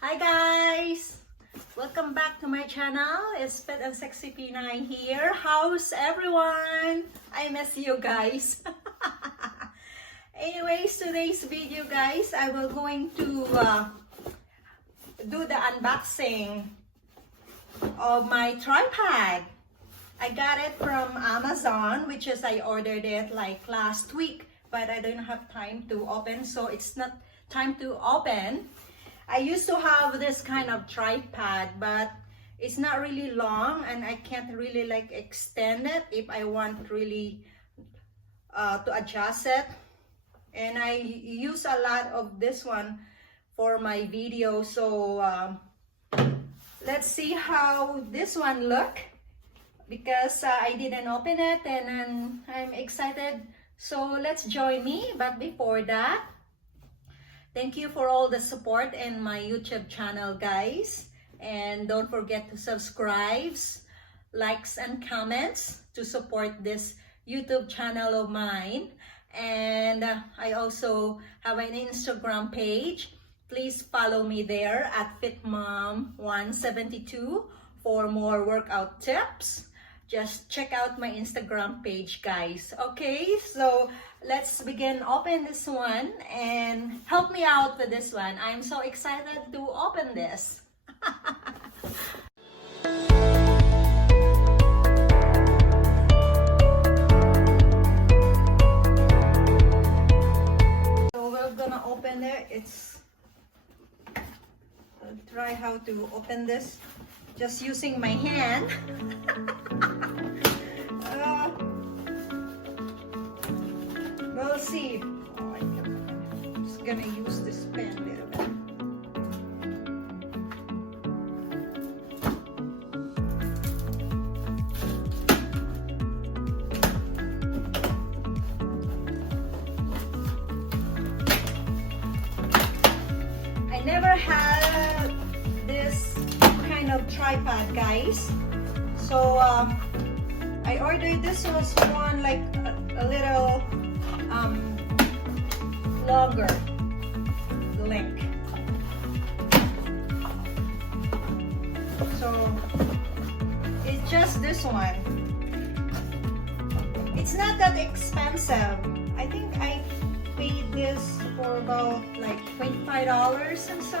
Hi guys! Welcome back to my channel. It's Fit and Sexy P9 here. How's everyone? I miss you guys. Anyways, today's video guys, I will going to do the unboxing of my tripod. I got it from Amazon, which is I ordered it like last week, but I didn't have time to open, so it's not time to open. I used to have this kind of tripod, but it's not really long and I can't really like extend it if I want really to adjust it. And I use a lot of this one for my video, so let's see how this one look, because I didn't open it and I'm excited. So let's join me, but before that, thank you for all the support in my YouTube channel, guys. And don't forget to subscribe, likes, and comments to support this YouTube channel of mine. And I also have an Instagram page. Please follow me there at FitMom172 for more workout tips. Just check out my Instagram page, guys. Okay, so let's begin open this one and help me out with this one. I'm so excited to open this. So we're gonna open it. I'll try how to open this just using my hand. We'll see. Oh, I'm just gonna use this pen a little bit. I never had this kind of tripod, guys. So I ordered this one like a little longer length. So it's just this one. It's not that expensive. I think I paid this for about like $25 and so.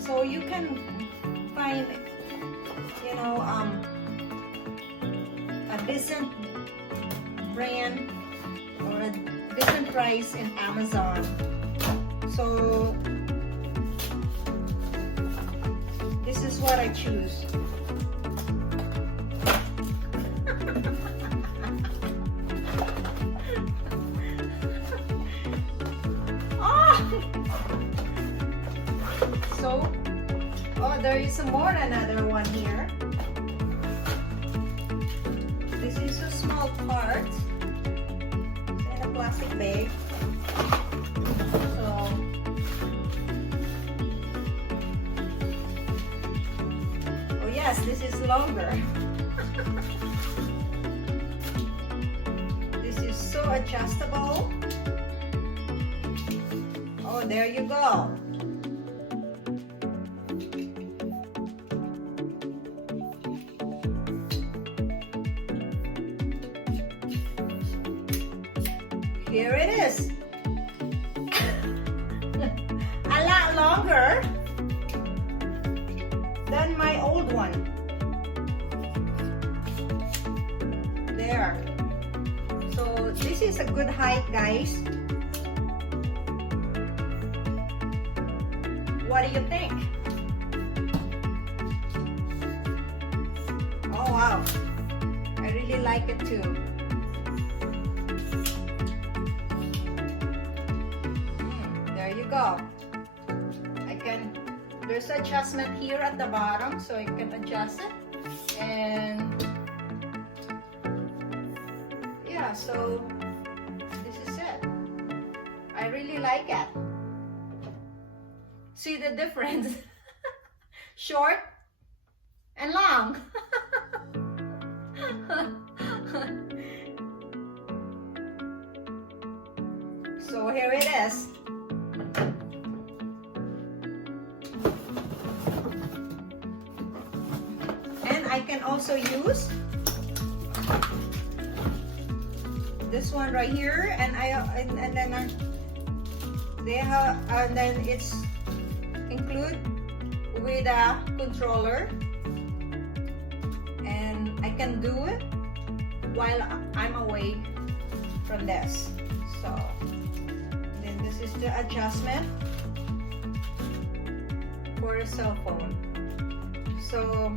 So you can find, you know, a decent brand or a decent price in Amazon. So this is what I choose. So, there is another one here. This is a small part in a plastic bag. So, oh yes, this is longer. This is so adjustable. Oh, there you go. Here it is. A lot longer than my old one. There. So this is a good height, guys. What do you think? Oh wow. I really like it too. Go. There's adjustment here at the bottom, so I can adjust it. And yeah, so this is it. I really like it. See the difference? Short and long. So here it is. can also use this one right here, and then they have, and then it's include with a controller, and I can do it while I'm away from this. So then this is the adjustment for a cell phone. So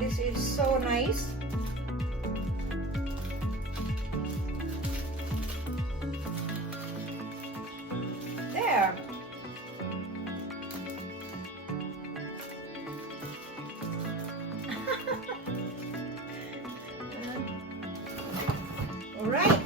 this is so nice. There. All right.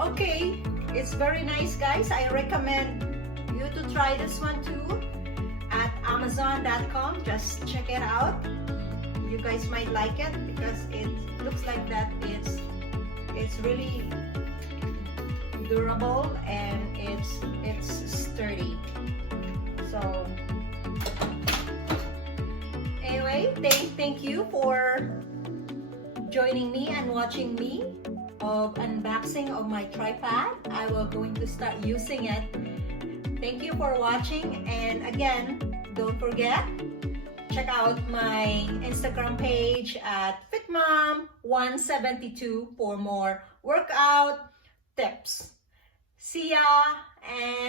Okay, it's very nice, guys. I recommend you to try this one too at Amazon.com. Just check it out. You guys might like it because it looks like that it's really durable and it's sturdy. So anyway, thank you for joining me and watching me of unboxing of my tripod. I will going to start using it. Thank you for watching, and again, don't forget, check out my Instagram page at FitMom172 for more workout tips. See ya, and